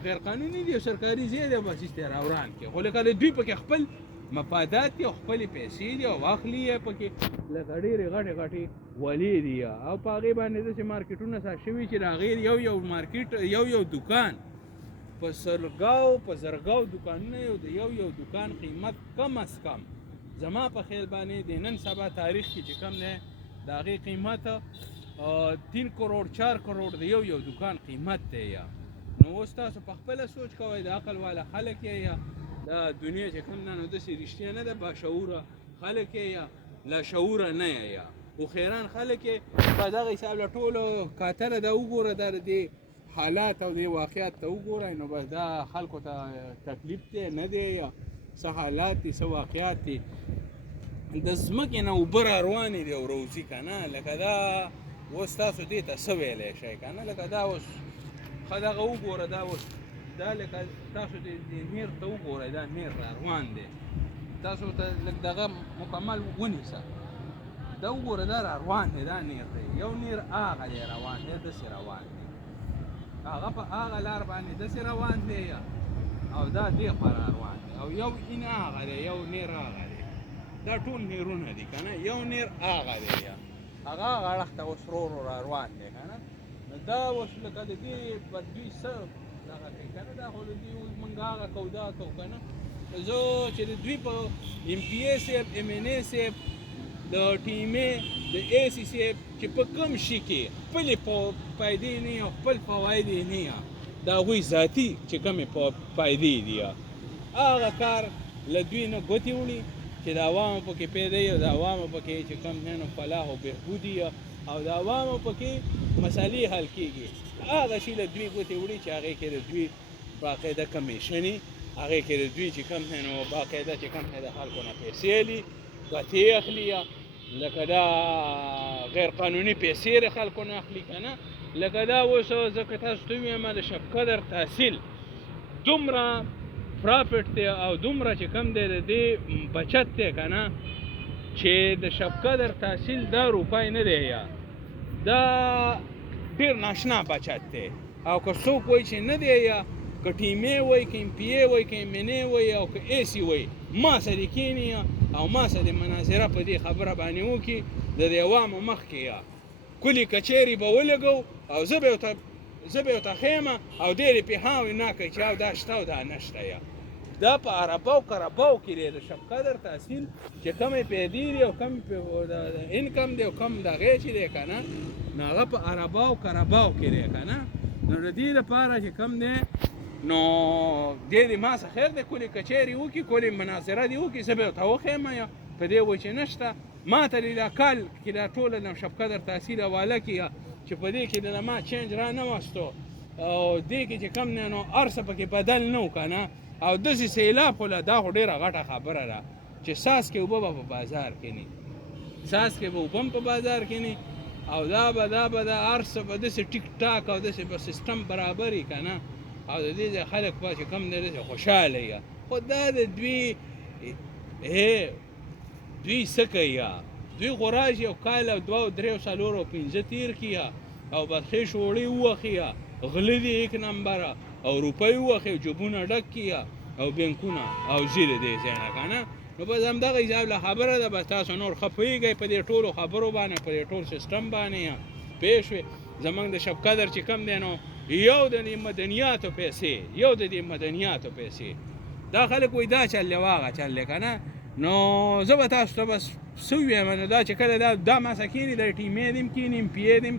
غیر قانوني دي او سرکاري ځای دی بس راوران کې خو لکه د دوی پکې خپل مفادات دي او خپلې پیسې دي او اخلي یې پکې لکه ډېرې غټې غټې ولې دي او په هغې باندې داسې مارکیټونه ساز شوي چې د هغې یو مارکیټ یو دکان په زرګاو دکانونه یو دکان قیمت کم از کم زما په خیال باندې د نن سبا تاریخ کې چې کم دی د هغې قیمت 3 کروڑ 4 کروڑ د یو دکان قیمت دی یا نو اوس تاسو په خپله سوچ کوئ د عقل والا خلک یې یا دا دنیا چې کوم نه نو داسې رښتیا نه ده باشعوره خلک یې یا لاشعوره نه یې یا خو خیران خلک یې په دغه حساب له ټولو کاتله دا وګوره دا د دې حالات او دې واقعات ته وګورئ نو بس دا خلکو ته تکلیف دی نه دی یا څه حالات دي څه واقعات دي د ځمکې نه اوبه را روانې دي او روځي که نه لکه دا اوس تاسو دې ته څه ویلی شئ که نه لکه دا اوس ښه دغه وګوره دا اوس دا لکه تاسو د نیر ته وګورئ دا نیر را روان دی تاسو ته لږ دغه مکمل ونیسه دا وګوره دا را روان دی دا نیر دی یو نیر هغه دی روان دی داسې روان دی هغه په هغه لار باندې داسې روان دی او دا دې خوا را روان دی او یو این هغه دی یو نیر هغه دی دا ټول نیرونه دي که نه یو نیر هغه دی هغه اړخ ته اوس ورو را روان دی که نه نو دا اوس لکه د دې په دوی څه دغه کوي که نه دا خو د دوی اوس موږ هغه کوو دا کوو که نه زه چې د دوی په ایم پي اے صاحب ایم این اے صاحب د ټیمې د اے سی صاحب چې په کوم شي کې خپلې فایدې نه او خپل فواید یې نه د هغوی ذاتي چې کومې فایدې دي هغه کار له دوی نه ګوتې وړي چې د عوامو پکې پیدا وي او د عوامو پکې چې کوم دی نو فلاح او بهبود او د عوامو پکې مسالې حل کېږي هغه شي له دوی ګوتې وړي چې هغې کې د دوی باقاعده کمیشنې هغې کې د دوی چې کوم دی نو باقاعده چې کوم دی د خلکو نه پیسې اخلي ګټې اخلي لکه دا غیر قانوني پیسې د خلکو نه اخلي که نه لکه دا اوس ځکه تاسو ته ووایم د شب قدر تحصیل دومره پرافټ دی او دومره چې کم دی د دې بچت دی که نه چې د شب قدر تحصیل دا روپۍ نه دی یا دا ډېر ناشنا بچت دی او که څوک وایي چې نه دی یا که ټیمې وایي که ایم پي اے وایي که ایم این اے وایي او که اے سی وایي ما سره کښېني او ما سره مناظره په دې خبره باندې وکړي د دې عوامو مخکې یا کلي کچېرې به ولګو او زه به ورته ښیم او ډېرې پېهاوې نه کوي چې او دا شته او دا نشته یا دا په عرباو کرباو کې دی د شب قدر تحصیل چې کمې پیدې دي او کم انکم دی او کم دغې چې دی که نه نو هغه په عرباو کرباو کې دی که نه نو د دې لپاره چې کم دی نو دې دې ما څه خیر دی کلي کچېرې وکړي کلي مناظره دې وکړي زه به ورته وښیم یا په دې وایي چې نشته ما ته دا کال کې دا ټوله د شب قدر تحصیل حواله کړي چې په دې کې د ما چینج را نه وستو او دې کې چې کم دی نو هر څه پکې بدل نه و که نه او داسې سیلاب خو دا خو ډېره غټه خبره ده چې څاڅکې اوبه به په بازار کې نه څاڅکې به اوبه هم په بازار کې نه او دا به هر څه به داسې ټیک ټاک او داسې به سیسټم برابر وي که نه او د دې خلک به چې کم دی داسې خوشحاله وي خو دا د دوی څه کوي دوی خو راشي یو کال او 2 3 4 او 5 تیر کړي او بدخې شوړې ووښي غله دي 1 نمبره او روپۍ ووښي جوبونه ډک کړي او بینکونه او زیرې دې ځای نه که نه نو بس همدغه حساب له خبره ده بس تاسو نور ښه پوهېږئ په دې ټولو خبرو باندې په دې ټول سیسټم باندې پوه شوې زموږ د شب قدر چې کم دی نو یو د دې مدنیاتو پیسې دا خلک وایي دا چل دی واغه چل دی که نه نو زه به تاسو ته بس څه ووایم نو دا چې کله دا ما څه کښېني دا ټیمې دې هم کښېني ایم پي اے دې هم